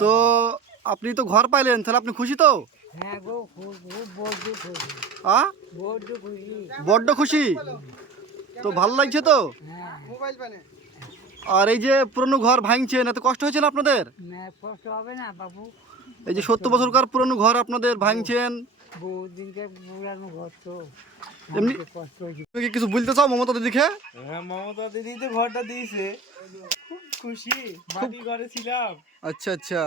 তো আপনি তো ঘর পাইলেন, তাহলে আপনি খুশি তো? হ্যাঁ গো, খুব খুব বড্ড খুশি, আ বড্ড খুশি। বড্ড খুশি। তো ভালো লাগছে তো? হ্যাঁ, আর এই যে পুরনো ঘর ভাঙছেন, এত কষ্ট হয়েছে না আপনাদের? না কষ্ট হবে না বাবু। এই যে কষ্ট 70 হবে না। বছরকার পুরনো ঘর আপনাদের ভাঙছেন, বহুদিনকে পুরানো ঘর তো, এমনি ভাঙতে কষ্ট হয়েছে। তুমি কি কিছু বলতে চাও মমতা দিদিকে? হ্যাঁ, মমতা দিদি তো ঘরটা দিয়েছে, খুব খুশি। মাটি ঘরে ছিলাম। আচ্ছা আচ্ছা।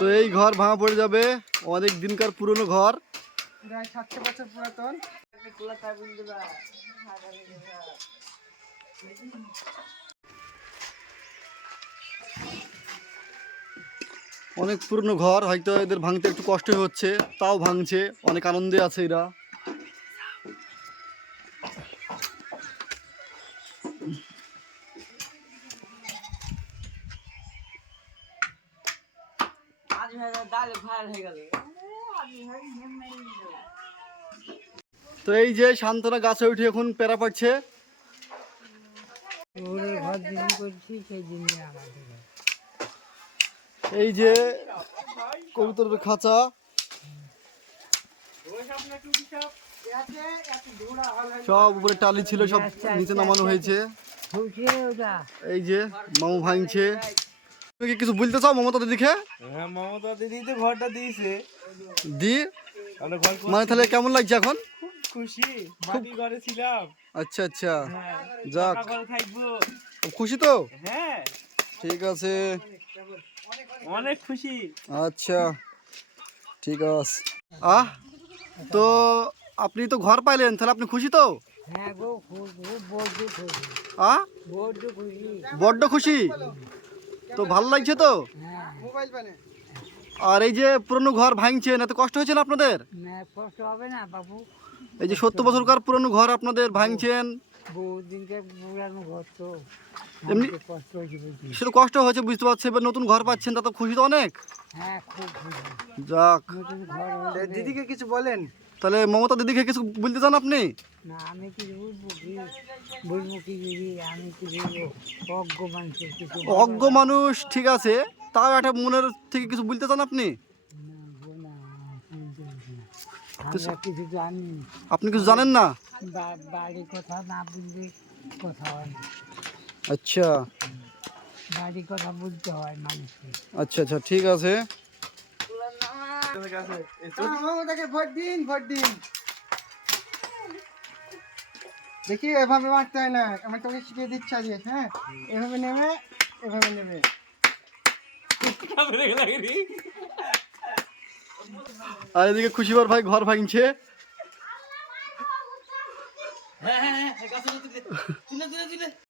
তো এই ঘর ভাঙা পড়ে যাবে, অনেক দিনকার পুরনো ঘর। প্রায় 700 বছর পুরাতন। অনেক পুরনো ঘর, হয়তো এদের ভাঙতে একটু কষ্টই হচ্ছে, তাও ভাঙছে, অনেক আনন্দে আছে এরা। তো এই যে শান্তনা গাছে উঠে এখন পেরা পাচ্ছে। ওরে ঘর যিনি করছি সেই যিনি আমাদের। এই যে কবুতরের খাঁচা, সব উপরে টালি ছিল, সব নিচে নামানো হয়েছে। খুশি ওটা। এই যে মামু ভাঙছে। তুমি কি কিছু বলতে চাও মমতা দিদিকে? হ্যাঁ, মমতা দিদি তো ঘরটা দিয়েছে। দি আমরা ঘর মানে তাহলে কেমন লাগছে এখন? খুব খুশি। মাটি ঘরে ছিলাম। আচ্ছা আচ্ছা, হ্যাঁ, যাক, পাকা ঘরে থাকবো। খুশি তো? হ্যাঁ, ঠিক আছে, অনেক খুশি। আচ্ছা ঠিক আছে। তো আপনি তো ঘর পাইলেন, তাহলে আপনি খুশি তো? হ্যাঁ গো, খুব খুব বড্ড খুশি, আ বড্ড খুশি। বড্ড খুশি। তো ভালো লাগছে তো? হ্যাঁ, আর এই যে পুরনো ঘর ভাঙছেন, এত কষ্ট হয়েছে না আপনাদের? না কষ্ট হবে না বাবু। এই যে 70 বছরকার পুরনো ঘর আপনাদের ভাঙছেন, বহুদিনকে পুরানো ঘর তো, এমনি ভাঙতে কষ্ট হয়েছে বুঝি। সেটা কষ্ট হয়েছে বুঝতে পারছি, এবার নতুন ঘর পাচ্ছেন, তা তো খুশি তো অনেক। হ্যাঁ খুব খুশি, যাক, নতুন ঘর হয়ে গেলে। দিদিকে কিছু বলেন। তাহলে মমতা দিদিকে কিছু বলতে চান আপনি? না আমি কি বলবো, কি বলবো, কি দিদি আমি কি বলবো, অজ্ঞ মানুষের কিছু বলার অজ্ঞ মানুষ ঠিক আছে, তাও একটা মনের থেকে কিছু বলতে চান আপনি? না, না, শুনতে পাচ্ছি না। আমরা কিছু জানি না। আপনি কিছু জানেন না? বাড়ির কথা না বুঝলে কথা হয় না। আচ্ছা বাড়ির কথা বলতে হয় মানুষকে। আচ্ছা আচ্ছা, ঠিক আছে। মমতাকে ভোট দিন, ভোট দিন। দেখি এভাবে মারতে হয় না, আমি তোকে শিখিয়ে দিচ্ছি আজকে। হ্যাঁ, এভাবে নেবে, এভাবে নেবে। আর এদিকে খুশিবার ভাই ঘর ভাঙছে।